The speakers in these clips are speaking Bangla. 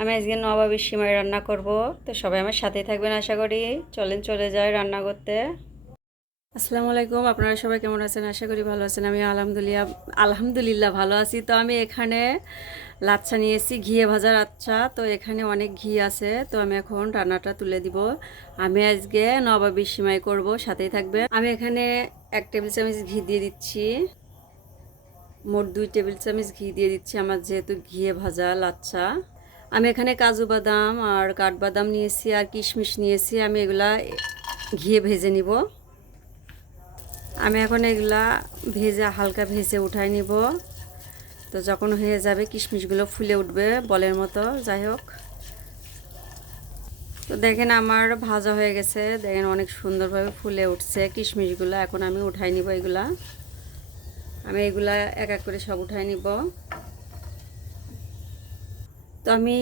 আমি আজকে নবাবী সিমাই রান্না করব। তো সবাই আমার সাথেই থাকবেন আশা করি। চলেন, চলে যায় রান্না করতে। আসসালামু আলাইকুম, আপনারা সবাই কেমন আছেন? আশা করি ভালো আছেন। আমি আলহামদুলিল্লাহ আলহামদুলিল্লাহ ভালো আছি। তো আমি এখানে লাচ্ছা নিয়েছি ঘিয়ে ভাজা লাচ্ছা। তো এখানে অনেক ঘি আছে। তো আমি এখন রান্নাটা তুলে দিব। আমি আজকে নবাবী সিমাই করব, সাথেই থাকবেন। আমি এখানে এক টেবিল চামচ ঘি দিয়ে দিচ্ছি। মোট দুই টেবিল চামচ ঘি দিয়ে দিচ্ছি আমার যেহেতু ঘিয়ে ভাজা লাচ্ছা। আমি এখানে কাজু বাদাম আর কাঠবাদাম নিয়েছি আর কিশমিশ নিয়েছি। আমি এগুলা ঘিয়ে ভেজে নিব। আমি এখন এগুলা ভেজে, হালকা ভেজে উঠাই নিব। তো যখন হয়ে যাবে কিশমিশগুলো ফুলে উঠবে বলের মতো। যাই হোক। তো দেখেন আমার ভাজা হয়ে গেছে। দেখেন অনেক সুন্দরভাবে ফুলে উঠছে কিশমিশগুলো। এখন আমি উঠাই নিব এগুলা। আমি এগুলা এক এক করে সব উঠাই নিব। তো আমি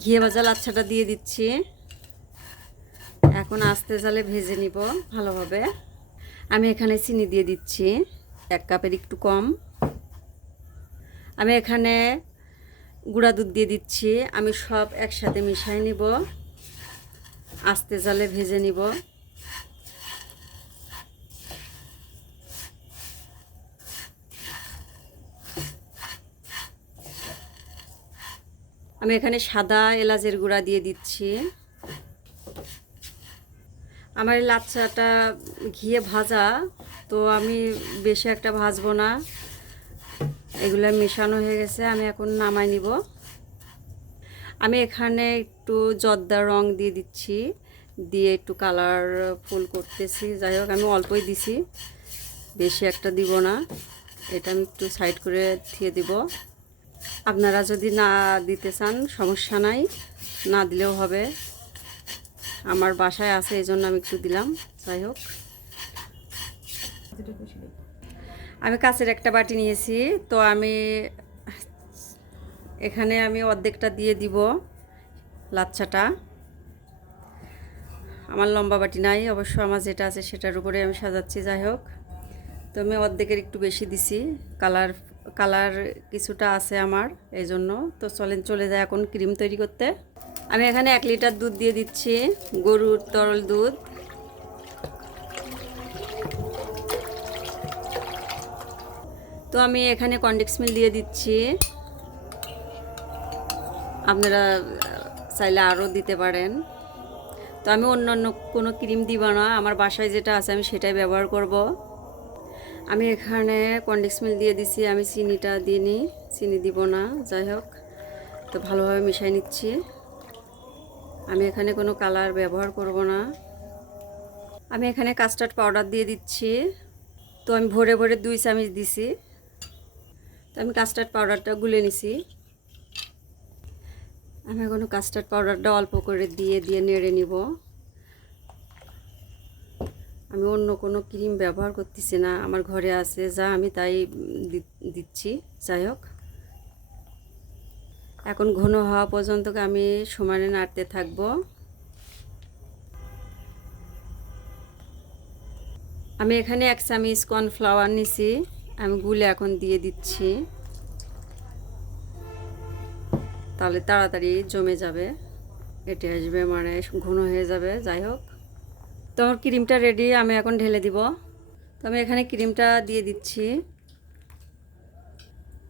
ঘিয়ে ভাজা লাচ্ছাটা দিয়ে দিচ্ছি। এখন আস্তে জালে ভেজে নিব ভালোভাবে। আমি এখানে চিনি দিয়ে দিচ্ছি, এক কাপের একটু কম। আমি এখানে গুঁড়া দুধ দিয়ে দিচ্ছি, আমি সব একসাথে মিশাই নিব। আস্তে জালে ভেজে নিব। আমি এখানে সাদা এলাচের গুঁড়া দিয়ে দিচ্ছি। আমার লাচ্চাটা ঘিয়ে ভাজা, তো আমি বেশি একটা ভাজবো না। এগুলো মেশানো হয়ে গেছে, আমি এখন নামাই নিব। আমি এখানে একটু জর্দার রং দিয়ে দিচ্ছি, দিয়ে একটু কালার ফুল করতেছি। যাই হোক, আমি অল্পই দিছি, বেশি একটা দিব না। এটা আমি একটু সাইড করে দিয়ে দিব। আপনারা যদি না দিতে চান, সমস্যা নাই। না দিলেও হবে। আমার বাসায় আছে এই জন্য আমি একটু দিলাম। যাই হোক। আমি কাছের একটা বাটি নিয়েছি, তো আমি এখানে আমি অর্ধেকটা দিয়ে দিব লাচ্ছাটা। আমার লম্বা বাটি নাই, অবশ্য আমার যেটা আছে সেটার উপরে আমি সাজাচ্ছি, যাই হোক। তো আমি অর্ধেকের একটু বেশি দিছি, কালার কালার কিছুটা আছে আমার এই জন্য তো চলেন, চলে যায় এখন ক্রিম তৈরি করতে। আমি এখানে এক লিটার দুধ দিয়ে দিচ্ছি, গরুর তরল দুধ। তো আমি এখানে কন্ডেক্স মিল দিয়ে দিচ্ছি। আপনারা চাইলে আরও দিতে পারেন। তো আমি অন্য অন্য কোনো ক্রিম দিব না, আমার বাসায় যেটা আছে আমি সেটাই ব্যবহার করব। আমি এখানে কন্ডেক্স মিল দিয়ে দিছি, আমি চিনিটা দিইনি চিনি দিব না, যাই হোক। তো ভালোভাবে মিশাই নিচ্ছি। আমি এখানে কোনো কালার ব্যবহার করব না। আমি এখানে কাস্টার্ড পাউডার দিয়ে দিচ্ছি। তো আমি ভরে ভরে দুই চামচ দিছি। তো আমি কাস্টার্ড পাউডারটা গুলে নিছি। আমি এখনও কাস্টার্ড পাউডারটা অল্প করে দিয়ে দিয়ে নেড়ে নিব। আমি অন্য কোনো ক্রিম ব্যবহার করতেছি না, আমার ঘরে আছে, যা আমি তাই দিচ্ছি, যাই হোক। এখন ঘন হওয়া পর্যন্ত আমি সমানে নাড়তে থাকব। আমি এখানে এক চামিচ কর্নফ্লাওয়ার নিছি, আমি গুলে এখন দিয়ে দিচ্ছি। তাহলে তাড়াতাড়ি জমে যাবে, এটে আসবে মানে ঘন হয়ে যাবে, যাই হোক। তো ক্রিমটা রেডি আমি এখন ঢেলে দিব। তো আমি এখানে ক্রিমটা দিয়ে দিচ্ছি।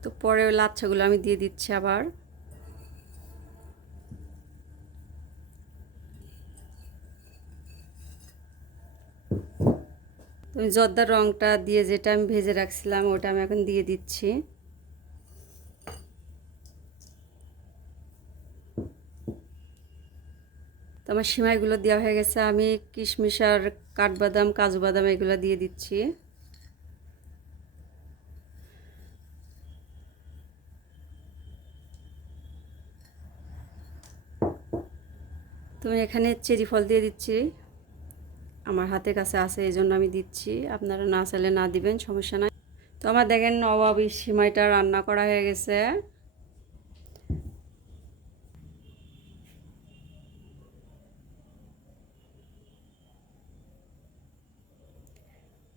তো পরে ওই লাচ্ছাগুলো আমি দিয়ে দিচ্ছি আবার। তুমি জর্দার রঙটা দিয়ে যেটা আমি ভেজে রাখছিলাম, ওটা আমি এখন দিয়ে দিচ্ছি। তো আমার সিমাইগুলো দেওয়া হয়ে গেছে। আমি কিশমিশ আর কাঠবাদাম কাজু বাদাম এগুলো দিয়ে দিচ্ছি। তুমি এখানে চেরি ফল দিয়ে দিচ্ছি। আমার হাতের কাছে আছে, এই জন্য আমি দিচ্ছি। আপনারা না চাইলে না দিবেন, সমস্যা নাই। তো আমার দেখেন নবাবি সিমাইটা রান্না করা হয়ে গেছে।